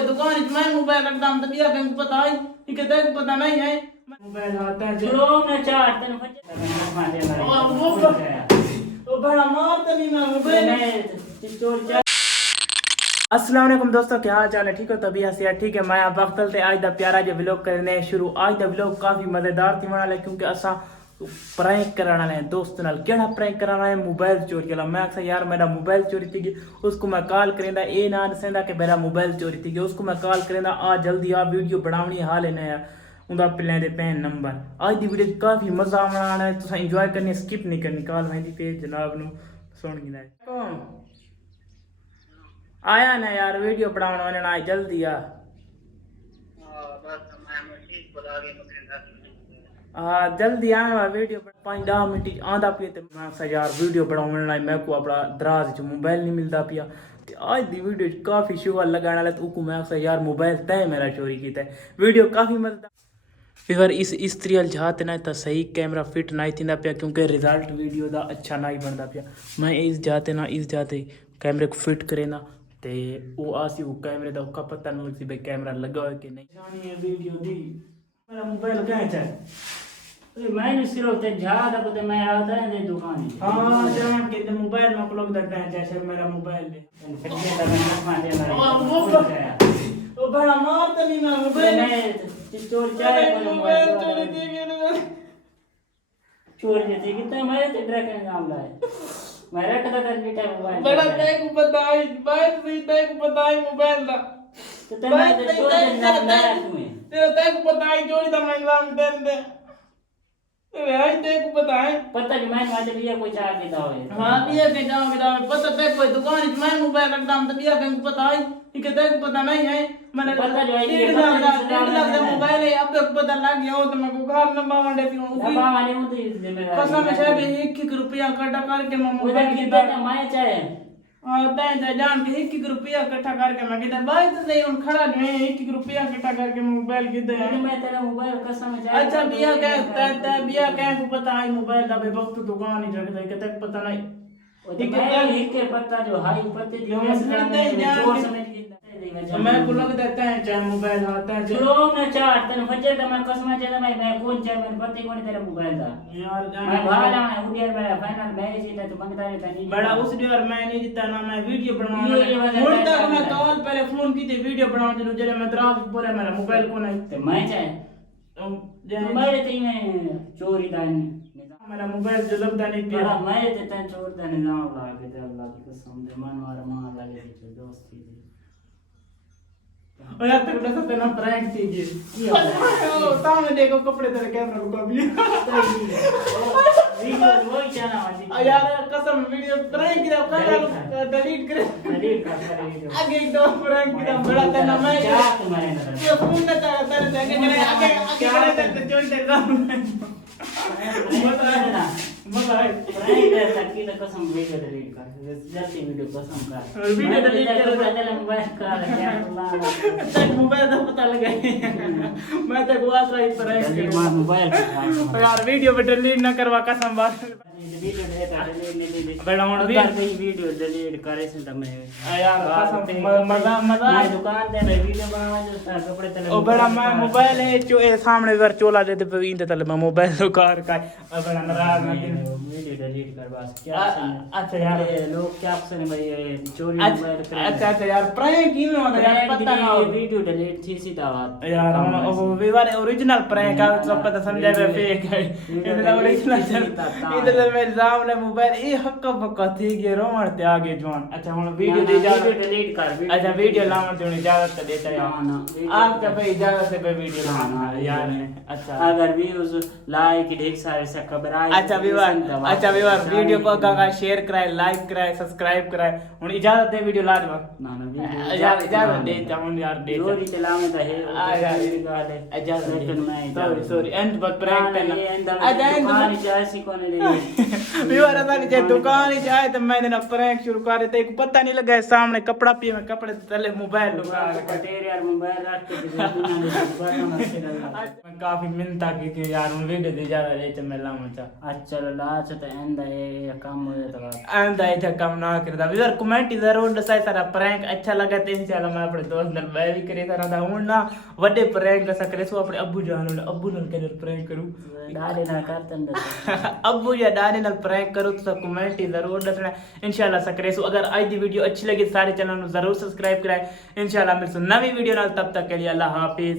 कोई दुकान च मैं मोबाइल रखदा हम तबिया बैंक पता है कि कहते पता नहीं है मोबाइल आता है चलो मैं चार तन फटे ओ बड़ा मार तनी मैं मोबाइल चोर अस्सलाम वालेकुम दोस्तों, क्या हाल चाल है? ठीक हो? तबीयत से ठीक है। मैं आप वक्त ते आज दा प्यारा जो व्लॉग करने शुरू। आज दा व्लॉग काफी मजेदार थी वाला है क्योंकि असा प्रैंक कराना है दोस्त नाल। केड़ा प्रैंक कराना है? मोबाइल चोरी वाला। मैं आखा यार मेरा मोबाइल चोरी थी गई, उसको मैं कॉल करेंदा ए ना दसेंदा कि मेरा मोबाइल चोरी थी गई, उसको मैं कॉल करेंदा आ जल्दी आ वीडियो बनावनी हाल है ना उनका पिल्ले दे पैन नंबर। आज दी वीडियो काफी मजा आना है, तुसा एंजॉय करनी, स्किप नहीं करनी। कॉल मेरी पेज जनाब नु सुन गिना कौन आया ना यार वीडियो बनाने वाले ना जल्दी आ। हाँ जल्दी आने वाला वीडियो 5-10 मिनट आंदा पिया ते मैं यार वीडियो बनाने वाला मैं को अपना दराज च मोबाइल नहीं मिलता पिया ते आज दी वीडियो काफी शुगर लगाने वाला तो को मैं यार मोबाइल तय मेरा चोरी किया वीडियो काफी मजेदार। फिर इस तरीके जाते ना तो सही कैमरा फिट नहीं थी पिया क्योंकि रिजल्ट वीडियो का अच्छा नहीं बनता पिया। मैं इस जाते कैमरे को फिट करे ना ते वो आसी वो कैमरे का उसका पता नहीं लगती भाई कैमरा लगा हो कि नहीं। जानी है वीडियो दी मेरा मोबाइल कहाँ है? मैंने सिर्फ ते ज्यादा को ते मैं आता है दे दुकान हाँ जान के ते मोबाइल में लोग देखते हैं जैसे मेरा मोबाइल है ओ बड़ा मार तनी मैं मोबाइल चोर चाहे मोबाइल चोरी थी गया चोर थी कितना मैं ते ट्रैक मामला है मेरा कदा कर बेटा मोबाइल बड़ा तेरे को बताई बात नहीं तेरे को बताई मोबाइल दा तो ते मैं ते चोर नाम लाया तुम्हें तेरे को बताई चोरी दा मैं नाम दे दे तेरे आज तेरे को बताए पता कि मैं आज लिया कोई चाह के दाव है। हां बिया के जाओ पता तेरे कोई दुकान च मैं मोबाइल रखदा हम तबिया बैंक पता है कि तेरे को पता नहीं है मैंने पता जो है ये मोबाइल है अब तक पता लग गया हो तो मैं को घर न बावंडे थी बाबा वाले होती जिम्मेदारी कसम से भी 1 रुपया इकट्ठा करके मैं उधर मोबाइल कितना कमाए चाहे तय जान के 1 रुपया इकट्ठा करके मैं कहता भाई तो नहीं उन खड़ा नहीं 1 रुपया इकट्ठा करके मोबाइल किधर है मैं तेरा मोबाइल कसम से अच्छा बिया क्या बिया क्या को पता है मोबाइल दा बे वक्त दुकान ही रखता है कहता पता नहीं ठीक है एक के पत्ता जो हाई पत्ते दिए चोर समझ के मैं को लग देता है चाहे मोबाइल आता है चलो मैं चार तन फजे तो मैं कसम से मैं कौन चाहे मेरे पति कौन तेरा मोबाइल दा यार मैं भाला है उधर मेरा फाइनल मैच जीता तो मंगता रहता नहीं बड़ा उस डर मैं नहीं जीता ना मैं वीडियो बनाना मुड़ तक मैं कॉल पहले फोन की थी वीडियो बनाने जो जरे मैं दराज बोले मेरा मोबाइल को नहीं तो मैं चाहे मोबाइल ते मैं चोरी दा मेरा मोबाइल जो लगता नहीं पिया मैं ते तन चोर दा निजाम लागे ते अल्लाह की कसम दे मन मार मान लगे दोस्ती और यार तक ना सब ना प्रैंक थी ये ओ सामने देखो कपड़े तेरे कैमरा को कभी वीडियो वो ही चला वाली यार कसम वीडियो प्रैंक कर डिलीट कर वीडियो आगे एक दो प्रैंक किया बड़ा तेरा मैं क्या तुम्हारे अंदर ये फोन ना तेरे आगे करे जोड़ दे रहा बताए प्रैंक करता की तो कसम वीडियो डिलीट कर जल्दी वीडियो कसम कर वीडियो डिलीट कर पहले मोबाइल कर क्या अल्लाह तक मोबाइल का पता लगा मैं तक वास रही प्रैंक कर मोबाइल यार वीडियो पे डिलीट ना करवा कसम बात वीडियो डिलीट बड़ा और वीडियो डिलीट करे से तब मैं यार कसम मजा मैं दुकान पे वीडियो बनावा जो कपड़े तले ओ बड़ा मैं मोबाइल है जो सामने घर चोला दे पे इंदे तले मैं मोबाइल तो कार का बड़ा नाराज वीडियो डिलीट कर बस क्या अच्छा यार लोग क्या अक्सर भाई चोरी मोबाइल करे अच्छा यार प्रैंक ही में होता यार पता ना वीडियो डिलीट थी सीधा बात यार वो विवार ओरिजिनल प्रैंक है सब पता समझा में फेक है इधर ओरिजिनल इधर मेरे सामने मोबाइल ये हक्का बक्का थी के रोमण ते आगे जवान। अच्छा हुन वीडियो दे जा डिलीट कर अच्छा वीडियो लावन जो इजाजत देता है आप क्या भाई इजाजत से वीडियो लाना यार अच्छा अगर व्यूज लाइक ढेर सारे सब्सक्राइब अच्छा विवार वीडियो को गंगा शेयर कराए लाइक कराए सब्सक्राइब कराए हुन इजाजत दे वीडियो लाजवा ना ना वीडियो यार इजाजत दे जाऊं यार दे जोरी चलावे तो है यार इजाजत सॉरी एंड बट प्रैंक करना अच्छा एंड पानी जैसी कोने दे व्यूअर असां जे दुकान ही जाए तो मैं ना प्रैंक शुरू कर देते एक पता नहीं लगा सामने कपड़ा पिए में कपड़े तले मोबाइल लुका के तेरे यार मोबाइल रख के दुनिया में बात ना कर। मैं काफी मिन्नता की थी यार उन वीडियो दे जा रहे थे मैं लाऊंगा अच्छा लाच तो एंदा ये काम हो जाता है। आंदा इधर काम ना करदा व्यूअर कमेंट जरूर दसाई सारा प्रैंक अच्छा लगा तो इंशाल्लाह मैं अपने दोस्त नाल मैं भी करे सारा दा हुन ना वड्डे प्रैंक असा करे सो अपने अब्बू जान अब्बू नाल करे प्रैंक करूं डाले ना करतन अब्बू या डाले नाल प्रैंक करो तो कमेंट जरूर दसना इंशाल्लाह सकरे सो अगर आज दी वीडियो अच्छी लगी सारे चैनल को जरूर सब्सक्राइब कराए इंशाल्लाह मिलसू नवी वीडियो नाल तब तक के लिए अल्लाह हाफिज।